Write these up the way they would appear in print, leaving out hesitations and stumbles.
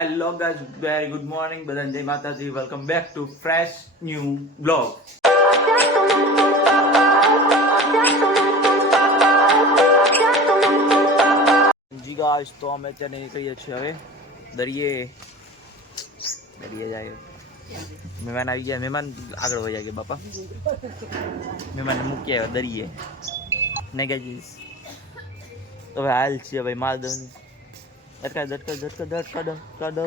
Hello guys, very good morning. Badain Jai Mataji. Welcome back to fresh new vlog. જી guys તો અમે અત્યારે નીકળીએ છીએ હવે દરિયે જાય. મહેમાન આવી ગયા. મહેમાન આગળ વહી ગયા બાપા. મહેમાન મૂકી આવ્યા દરિયે. નહીં ગાઈસ તો હવે હાલ છે ભાઈ માલદવની. ધટકા દો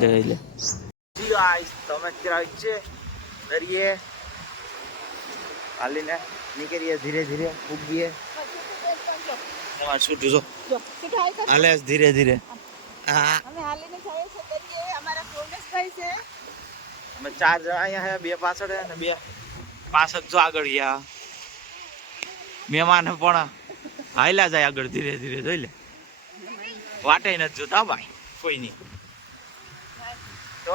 જી ગાઈસ તો અમે અત્યારે આવી છે દરિયે. હાલીને નીકળીએ ધીરે ધીરે ઉગીએ. છૂટું જો હાલે ધીરે ધીરે. હા અમે હાલીને જઈએ છે દરિયે. અમારા સોમેશભાઈ છે. અમે 4 જણા અહીંયા હે, 2 પાછળ હે ને 2 પાછળ જો આગળ ગયા. મહેમાન પણ હાલ્યા જાય આગળ ધીરે ધીરે. જોઈ લે વાટે નથી જોતા ભાઈ કોઈની. તો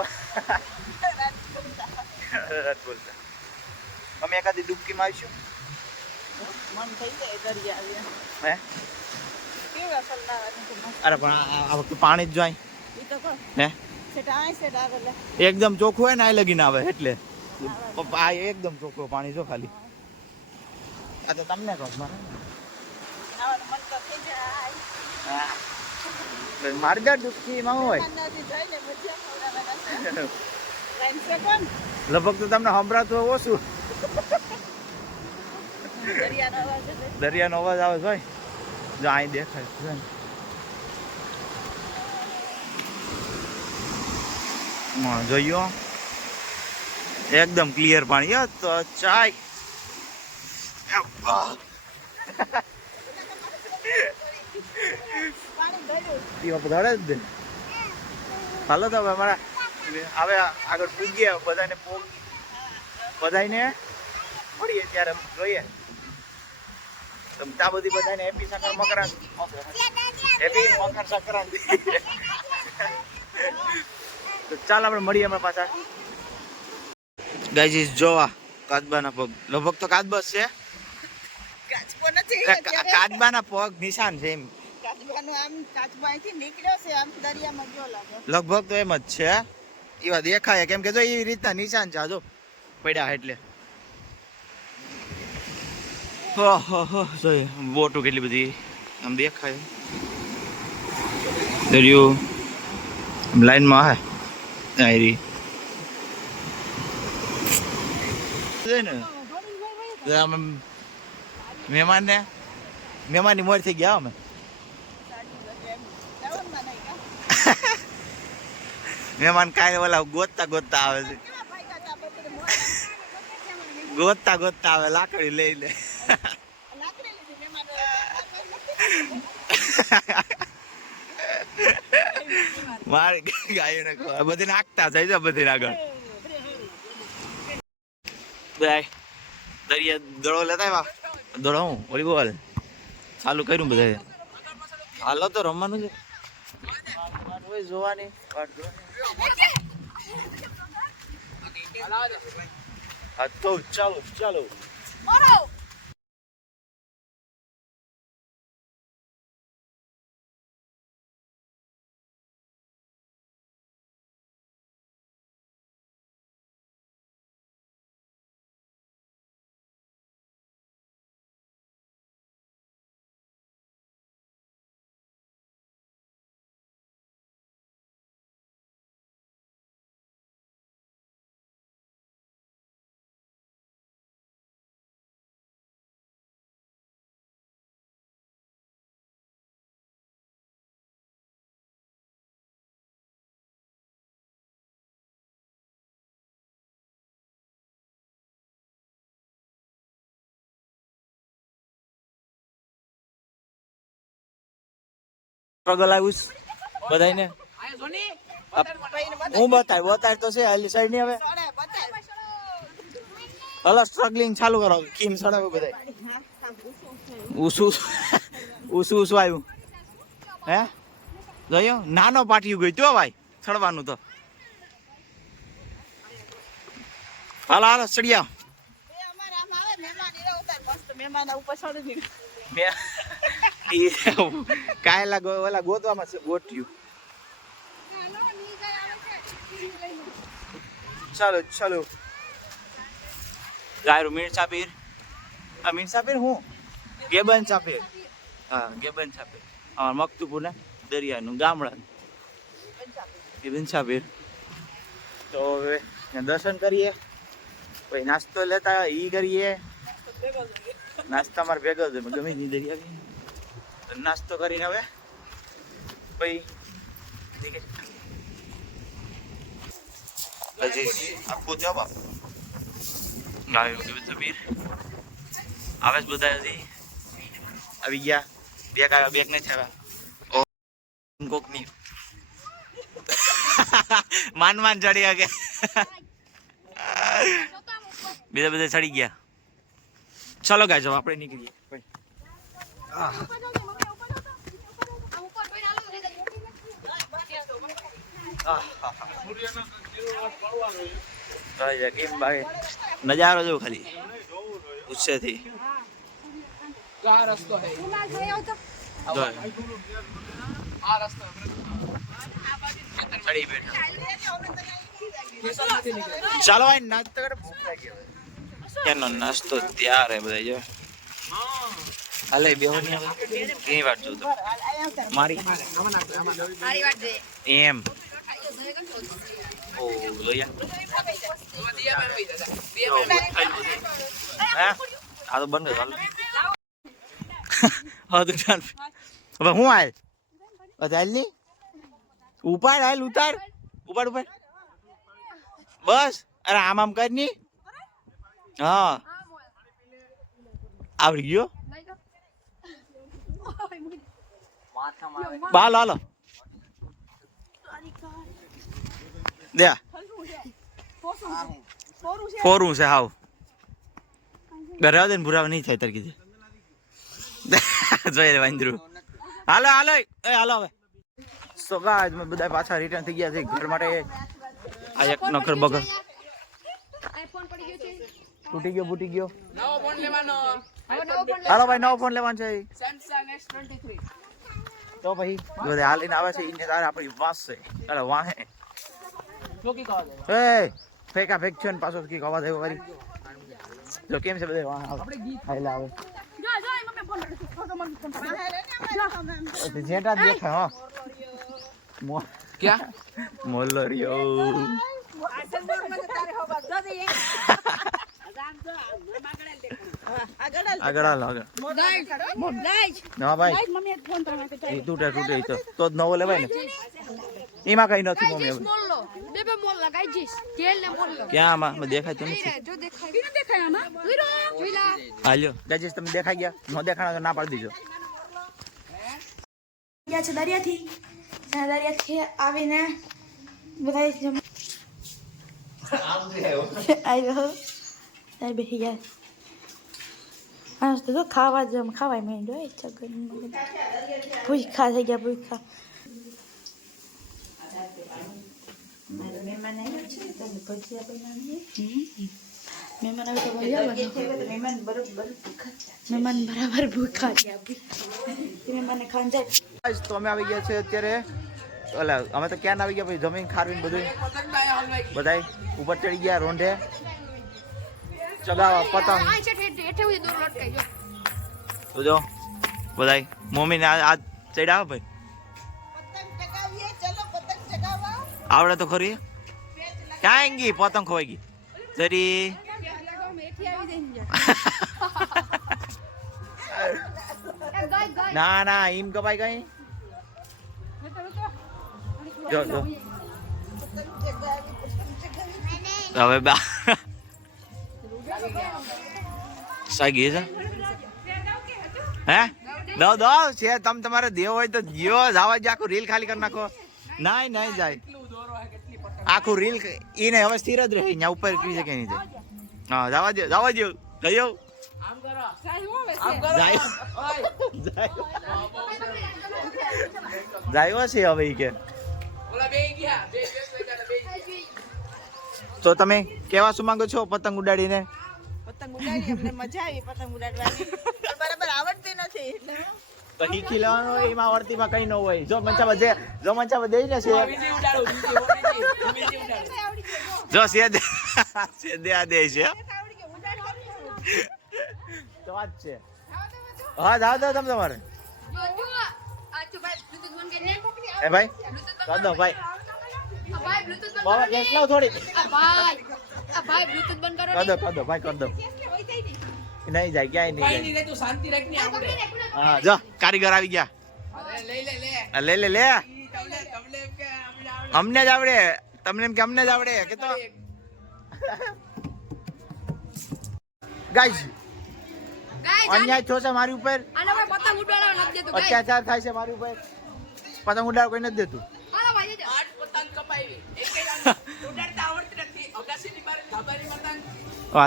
અમે એકાદી ડૂબકી મારીશું. મન થઈ જાય દરિયા. હે અરે પણ આ વખતે પાણી જ જાય હે. એકદમ ચોખ્ખું હોય ને આ લગીને આવે એટલે આ એકદમ ચોખ્ખું પાણી જો ખાલી. આ તો તમને કહો માર્ગા ડૂબકી માં હોય લગભગ તો તમને સંભળાતું હોય ઓછું. દરિયાનો અવાજ આવે ભાઈ. જો અહીં દેખાય જોયો એકદમ ક્લિયર પાણી. તો ચાય હાલો તો હવે અમારા હવે આગળ પૂગીએ. બધાને મળીએ ત્યારે જોઈએ. ત્યાં બધી બધાને હેપી મકર સંક્રાંતિ. તો ચાલ આપણે મળીએ અમે પાછા. ગાઈઝ જોવા કાચબાના પગ. લગભગ તો કાચબા છે. કાચબાના પગ નિશાન છે એમ. લગભગ તો એમ જ છે. એવા દેખાય કેમ કે જો એવી રીતના નિશાન છે. જો પડ્યા એટલે જોઈએ બોટો કેટલી બધી આમ દેખાય. દરિયો લાઈનમાં હે આયરી ને મહેમાનની મોર થઈ ગયા અમે. મહેમાન કાંઈ ઓલા ગોતતા આવે છે. ગોતતા આવે લાકડી લઈ લે. મારે ગાયોને બધી નાખતા જાય છે બધી આગળ. દરિયા દડો લેતા આવ્યા. દડો હું વોલીબોલ ચાલુ કર્યું બધા. હાલો તો રમવાનું છે. જોવાની તો ચાલો સ્ટ્રગલ આવ્યું બધાને. હું બતાય તો છે હાલી સાઈડ ની. હવે હલો સ્ટ્રગલિંગ ચાલુ કરો. કેમ ચડાવ્યું બધા ઉસું આવ્યું હે. જોયો નાનો પાટિયું ગયું તો ભાઈ ચડવાનું તો. હાલો ચડિયા. કાયલા ઓલા ગોતવામાં ગોટ્યું. ચાલો ચાલો ગાયરું મીર સાપીર આ મીર સાપીર હું ગેબન સાપીર હા ગેબન સાપીર અમાર મકતુપુર ને દરિયાનું ગામડા ગેબન સાપીર તો હવે દર્શન કરીએ પછી નાસ્તો લેતા ઈ કરીએ નાસ્તા મારે ભેગો છે ગમે ની દરિયા નાસ્તો કરીને હવે પછી લજીજ આપકો જવાબ ગાયો ગેબન સાપીર આવે બધા હજી આવી ગયા બેગ આવ્યા બેગ ને છેવા કોકની માન ચડી ગયા બીજા બધા ચડી ગયા ચલો ગાય આપણે નીકળીએ કેમ ભાઈ નજારો જો ખાલી ઉચ્ચેથી ચાલો નાસ્તો કરે ભૂખ લાગી એનો નાસ્તો તૈયાર હે બધા જો હાલે બેહો ની કેની વાત જો મારી વાત દે એમ ઓ લોયા હા આ તો બંધ ચાલ હા તો ચાલ હવે હું આય ચાલ ની ઉપાડ હાલ ઉતાર ઉપાડ બસ અરે આમ કર ની હા આવડી ગયો બાલ હાલો દે ફોરું છે હાવ રહેવા દે ને ભૂરા નહીં થાય તાર કીધે જોઈ રે વાંદરું હાલો હાલો એ હાલો હવે સો ગાઈસ મેં બધા પાછા રિટર્ન થઈ ગયા છે ઘર માટે આ એક નખર બગર તૂટી ગયો બૂટી ગયો નવો ફોન લેવાનો હાલો ભાઈ નવો ફોન લેવાનો છે Samsung S23 તો ભાઈ જો હાલીને આવે છે ઈને તારે આપણી વાસ છે અરે વાહે ચોકી કવા દે એ ફેકા ફેક છે ને પાછો કી કવા દેવો વારી જો કેમ છે બધે વાહ આપણે ગીત હાઈલા આવે જો જો મમ્મી ફોન ફોટો મન ફોન જેટા દેખા હા क्या मोलरियो આગળ ના ભાઈ તૂટે તો જ નવો લેવાય ને એમાં કઈ નથી મમ્મી ક્યાં આમાં દેખાય તો નથી હાલ્યો ગાજીસ તમે દેખાઈ ગયા ન દેખાણા તો ના પાડી દીજો ગયા છે દરિયાથી દરિયાથી આવીને બધા આવ્યો ત્યારે બેસી ગયા આ તો ખાવા જ ખાવાય માંડ્યો ચગન ભૂખા થઈ ગયા ભૂખા મારા મહેમાન આવ્યો છે તમે ભજીયા બનાવીએ મહેમાન આવે તો મહેમાન બરાબર ભૂખા થયા મહેમાનને ખાન જાય તો અમે આવી ગયા છે અત્યારે ઓલા અમે તો ક્યાં આવી ગયા પછી જમીન ખારવીને બધું બધાય ઉપર ચડી ગયા રોંઢે ચગાવા પતંગ તો જો બધાય મમ્મીને આ ચડ્યા ભાઈ આવડે તો ખરી ક્યાં ગઈ પતંગ ખોવાઈ ગઈ જરી ના ના એમ કપાઈ ગઈ જો જો હવે બા સાગી છે હે દો દો છે તમે તમારે દેવ હોય તો જીઓ જવા જ આખું રીલ ખાલી કરી નાખો ના નહીં જાય આખું રીલ ઈને હવે સ્થિર જ રહે અહીંયા ઉપર કી છે કે નહીં જાય હા જવા દો ગયો જાય છે હવે ઈ કે તો તમે કેવા શું માંગો છો પતંગ ઉડાડીને પતંગ ઉડાડી અમને મજા આવી પતંગ ઉડાડવાની બરાબર આવડતી નથી એટલે તો શીખી લેવાનું હોય એમાં વર્તીમાં કઈ ન હોય જો મંચા બધે દઈ ને છે જો સેદે આ દે છે તો વાત છે હા જાઓ તો તમે તમારે એ ભાઈ કર દો ભાઈ બાબા ગેસ લાવ થોડી કર દો ભાઈ કર દો નહીં જાય ક્યાંય નહીં જાય તું શાંતિ રાખ ને આપણે હા જો કારીગર આવી ગયા લે અમને જ આવડે તમને એમ કે અમને જ આવડે કે તો ગાઈસ અન્યાય થયો છે મારી ઉપર અત્યાચાર થાય છે મારી ઉપર પતંગ ઉડાડ કોઈ નથી દેતું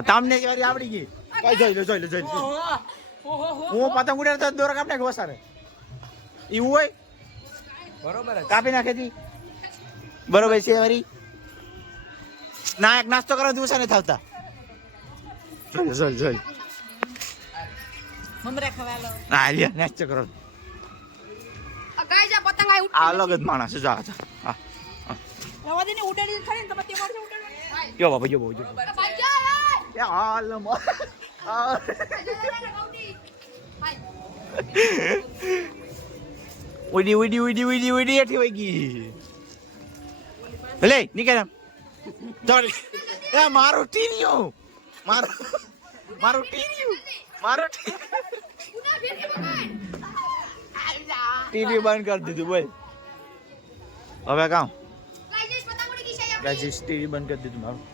તમને આવડી ગઈ કઈ જોઈ લો હું પતંગ ઉડાડતો દોરા કાપ નાખ વસારે એવું હોય બરોબર કાપી નાખે તી બરોબર છે વરી ના એક નાસ્તો કરવા દિવસે નથી આવતા જોઈ હા લ્યા નાસ્તો કરો આ અલગ જ માણસ છે જા હા જો બાબા જો હાલ ઉડી એઠી વઈ ગઈ લે નીકળ એ મારું ટીનિયું મારું ટીવી બંધ કરી દીધું બોલ હવે કામ ટીવી બંધ કરી દીધું મારું